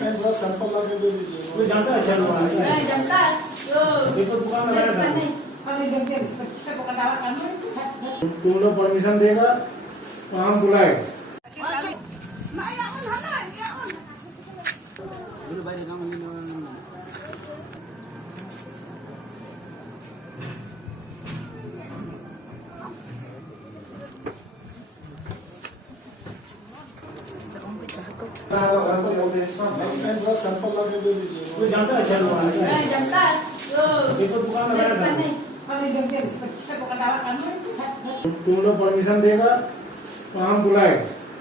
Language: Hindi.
सैंपल ला के दे दीजिए। वो जानता है चल रहा है नहीं जानता है तो देखो दुकान लगाया था नहीं पहले जब के बच्चे को कटावा करना तुम लोग परमिशन देगा तो हम बुलाएंगे सैंपल ला के दे दीजिए। वो जानता है चल रहा है नहीं जानता है तो देखो दुकान लगाया था नहीं पहले जब के बच्चे को कटावा करना तुम लोग परमिशन देगा तो हम बुलाएंगे